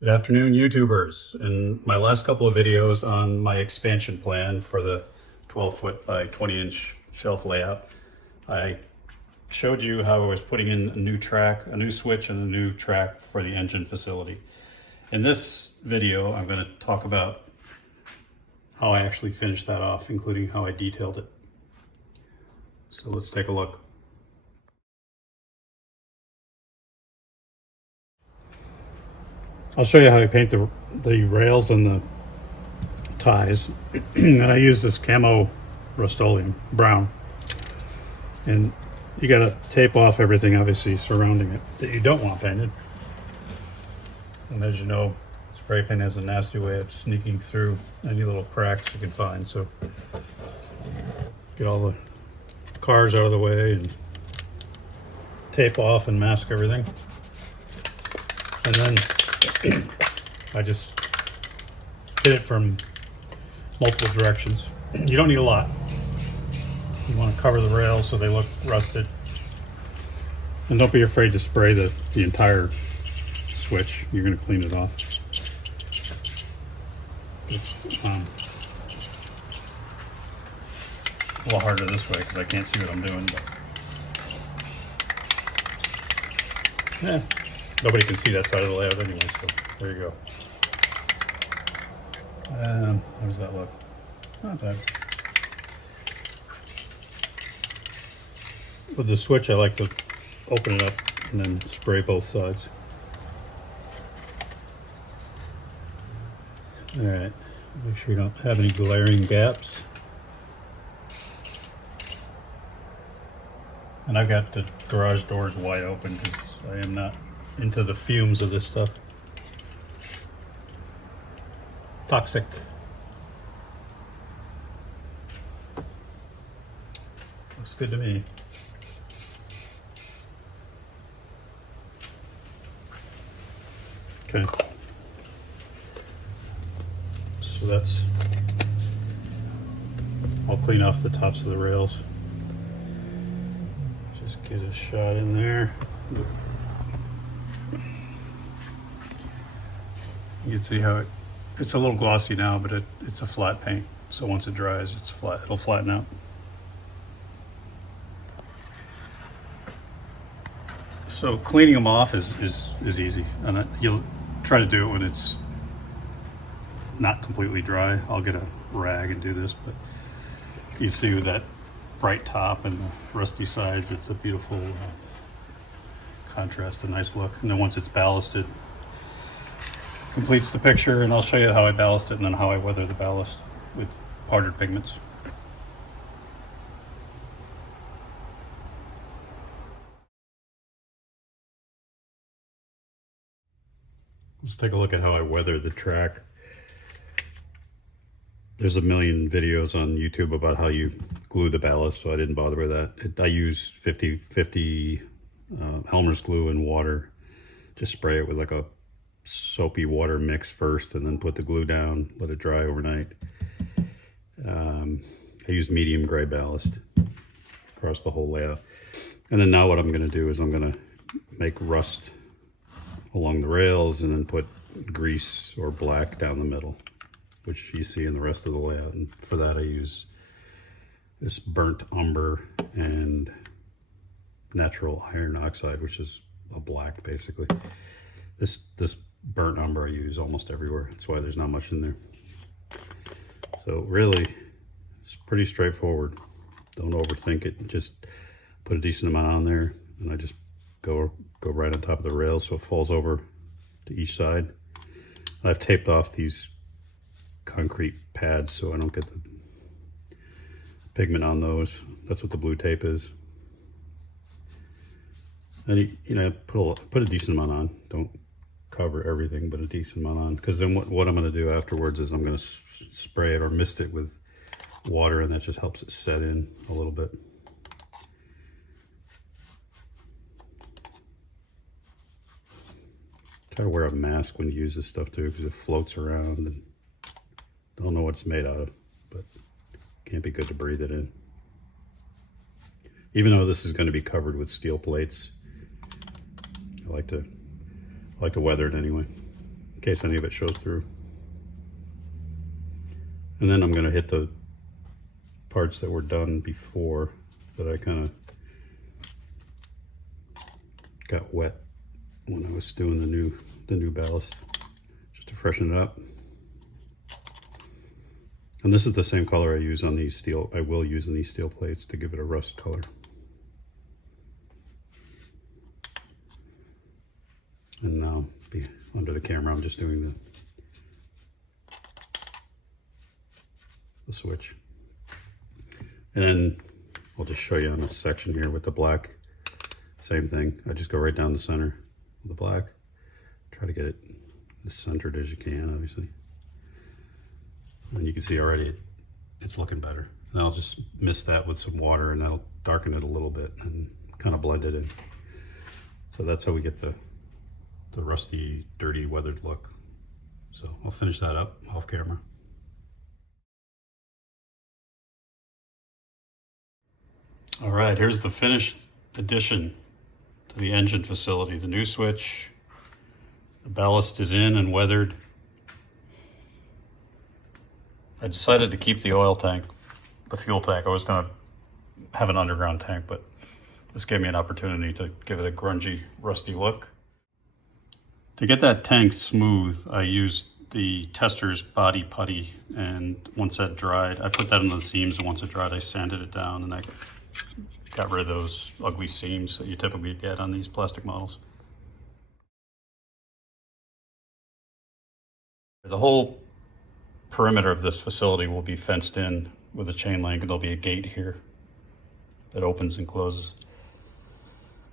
Good afternoon, YouTubers. In my last couple of videos on my expansion plan for the 12-foot by 20-inch shelf layout, I showed you how I was putting in a new track, a new switch, and a new track for the engine facility. In this video, I'm going to talk about how I actually finished that off, including how I detailed it. So let's take a look. I'll show you how I paint the rails and the ties. And I use this camo Rust-Oleum brown. And you got to tape off everything obviously surrounding it that you don't want painted. And as you know, spray paint has a nasty way of sneaking through any little cracks you can find. So get all the cars out of the way and tape off and mask everything. And then I just hit it from multiple directions. You don't need a lot. You want to cover the rails so they look rusted. And don't be afraid to spray the entire switch. You're going to clean it off. It's a little harder this way because I can't see what I'm doing. But nobody can see that side of the layout anyway, so there you go. How does that look? Not bad. With the switch, I like to open it up and then spray both sides. All right, make sure you don't have any glaring gaps. And I've got the garage doors wide open because I am not into the fumes of this stuff. Toxic. Looks good to me. Okay. So that's, I'll clean off the tops of the rails. Just get a shot in there. You can see how it's a little glossy now, but it's a flat paint. So once it dries, it's flat. It'll flatten out. So cleaning them off is easy, and you'll try to do it when it's not completely dry. I'll get a rag and do this, but you see with that bright top and the rusty sides, it's a beautiful contrast, a nice look. And then once it's ballasted, completes the picture, and I'll show you how I ballast it and then how I weather the ballast with powdered pigments. Let's take a look at how I weather the track. There's a million videos on YouTube about how you glue the ballast, so I didn't bother with that. I use 50/50 Elmer's glue and water. Just spray it with like a soapy water mix first and then put the glue down, let it dry overnight. I used medium gray ballast across the whole layout. And then now what I'm going to do is I'm going to make rust along the rails and then put grease or black down the middle, which you see in the rest of the layout. And for that I use this burnt umber and natural iron oxide, which is a black basically. This burnt umber I use almost everywhere. That's why there's not much in there. So really, it's pretty straightforward. Don't overthink it. Just put a decent amount on there, and I just go right on top of the rail so it falls over to each side. I've taped off these concrete pads so I don't get the pigment on those. That's what the blue tape is. And you know, put a decent amount on. Don't cover everything, but a decent amount on, because then what I'm going to do afterwards is I'm going to spray it or mist it with water, and that just helps it set in a little bit. Try to wear a mask when you use this stuff too, because it floats around and don't know what it's made out of, but it can't be good to breathe it in. Even though this is going to be covered with steel plates, I like to weather it anyway. case any of it shows through. And then I'm going to hit the parts that were done before that I kind of got wet when I was doing the new ballast, just to freshen it up. And this is the same color I use on these steel. I will use on these steel plates to give it a rust color. And now, under the camera, I'm just doing the switch. And then I'll just show you on this section here with the black. Same thing. I just go right down the center with the black. Try to get it as centered as you can, obviously. And you can see already it's looking better. And I'll just mist that with some water, and that'll darken it a little bit and kind of blend it in. So that's how we get the rusty, dirty, weathered look. So I'll finish that up off camera. All right, here's the finished addition to the engine facility. The new switch, the ballast is in and weathered. I decided to keep the oil tank, the fuel tank. I was going to have an underground tank, but this gave me an opportunity to give it a grungy, rusty look. To get that tank smooth, I used the Tester's body putty, and once that dried, I put that into the seams, and once it dried, I sanded it down, and I got rid of those ugly seams that you typically get on these plastic models. The whole perimeter of this facility will be fenced in with a chain link, and there'll be a gate here that opens and closes,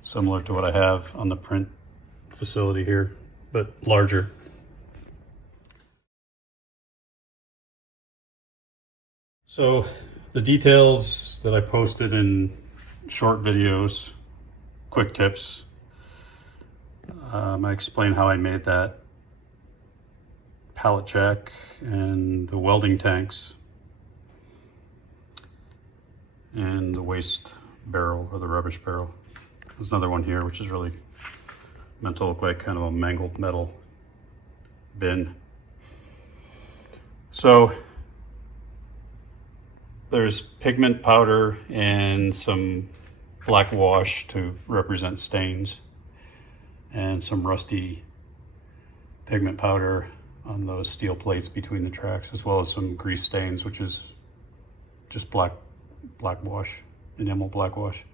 similar to what I have on the print facility here, but larger. So the details that I posted in short videos, quick tips, I explain how I made that pallet jack and the welding tanks and the waste barrel, or the rubbish barrel. There's another one here, which is really meant to look like kind of a mangled metal bin. So there's pigment powder and some black wash to represent stains, and some rusty pigment powder on those steel plates between the tracks, as well as some grease stains, which is just black wash, enamel black wash.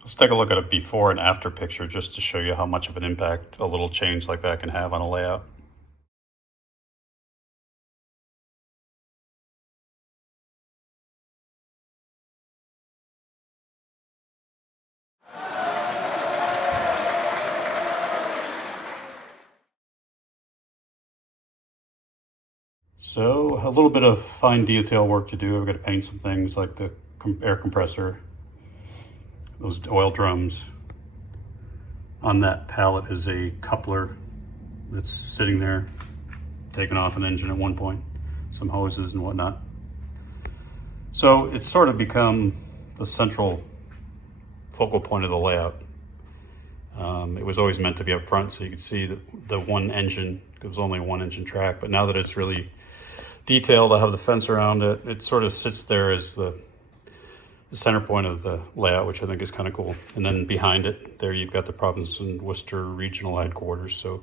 Let's take a look at a before and after picture just to show you how much of an impact a little change like that can have on a layout. So a little bit of fine detail work to do. I've got to paint some things like the air compressor, those oil drums. On that pallet is a coupler that's sitting there, taking off an engine at one point, some hoses and whatnot. So it's sort of become the central focal point of the layout. It was always meant to be up front so you could see the one engine. It was only a one engine track, but now that it's really detailed, I have the fence around it. It sort of sits there as the center point of the layout, which I think is kind of cool. And then behind it, there you've got the Providence and Worcester Regional Headquarters. So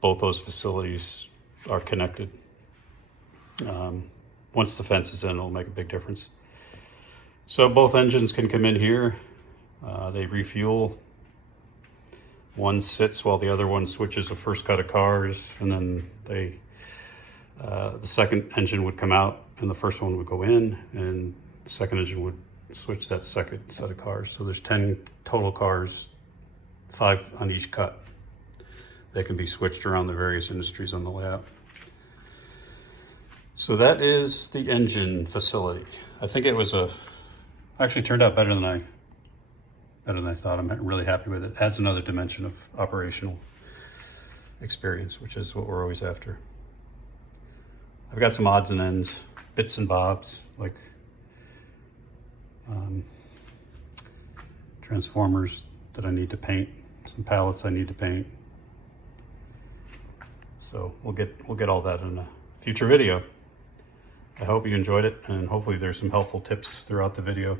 both those facilities are connected. Once the fence is in, it'll make a big difference. So both engines can come in here. They refuel. One sits while the other one switches the first cut of cars, and then the second engine would come out and the first one would go in, and the second engine would switch that second set of cars. So there's 10 total cars, 5 on each cut. They can be switched around the various industries on the layout. So that is the engine facility. I think it was actually turned out better than I thought. I'm really happy with it. Adds another dimension of operational experience, which is what we're always after. I've got some odds and ends, bits and bobs, like transformers that I need to paint, some pallets I need to paint, So we'll get all that in a future video. I hope you enjoyed it, and hopefully there's some helpful tips throughout the video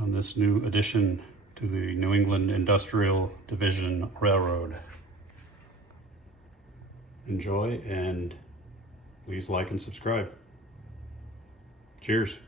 on this new addition to the New England Industrial Division Railroad. Enjoy, and please like and subscribe. Cheers.